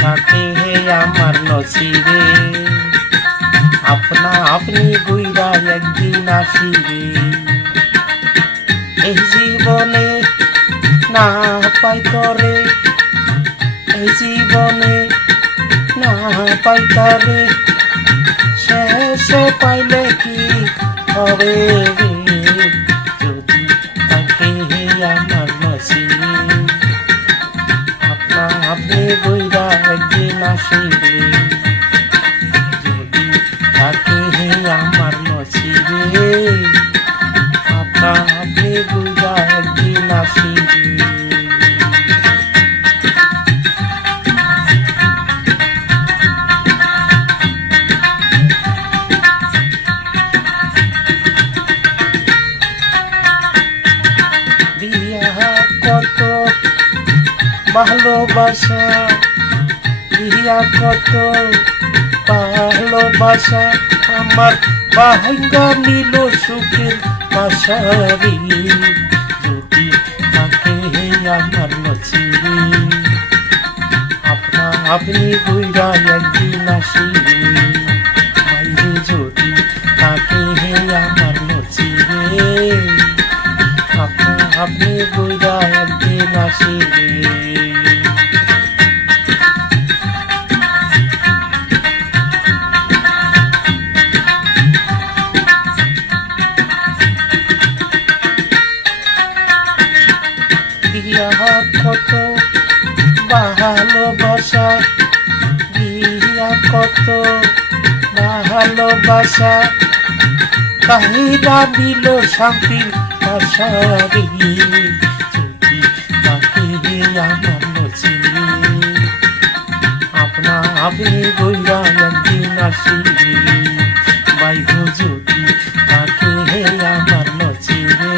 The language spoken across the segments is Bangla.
থাকে হে আমার নসিবে, আপনা আপনি গুইরা একদিন আসিবে। এই জীবনে না পাই তরে, এই জীবনে না পাই তরে, শেষে পাইলে কি হবে যদি থাকে হে আমার নসিবে, আপনা আপনি গুইরা একদিন আসিবে। যদি থাকে হে আমার নসিবে, আপনা আপনি গুইরা একদিন আসিবে। কত ভালোবাসা দিয়া, কত ভালোবাসা আমার ভাঙ্গা নিল সুখের বাসারি। যদি থাকে হে আমার নসিবে, আপনা আপনি গুইরা একদিন আসিবে। আইরে যদি থাকে হে আমার নসিবে, আপনা আপনি গুইরা একদিন আসিবে। কত ভালোবাসা দিয়া, কত ভালোবাসা কাহিরা দিল শান্তির আশারি। যদি থাকে হে আমার নসিবে, আপনা আপনি গুইরা একদিন আসিবে। বাইগো যদি থাকে হে আমার নসিবে,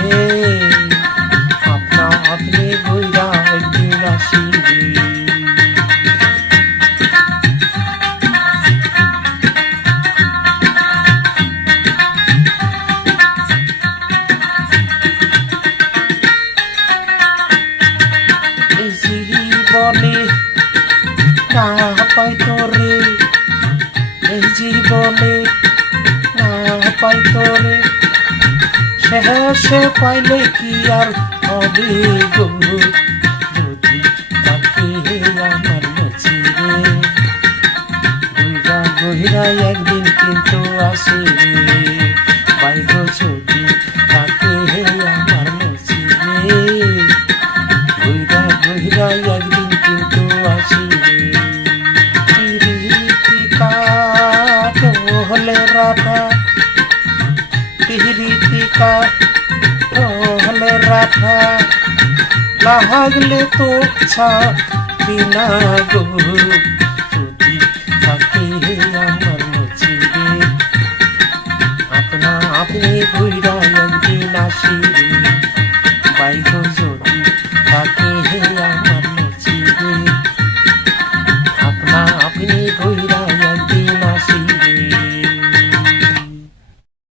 আপনা আপনি গুইরা একদিন আসিবে। এই জীবনে না পাই তরে, এই জীবনে না পাই তরে, শেষে পাইলে কি আর হবে গো। যদি থাকে হে আমার নসিবে, গুইরা গুইরা একদিন কিন্তু আসিবে। বাইগো যদি থাকে হে আমার নসিবে, গুইরা গুইরা একদিন কিন্তু আসিবে। পিরিতিকা হলে রাধা, পিরিতিকা হলে রাধা, লাগলে তো ছাড়িনা গো। যদি থাকে হে আমার নসিবে, আপনা আপনি গুইরা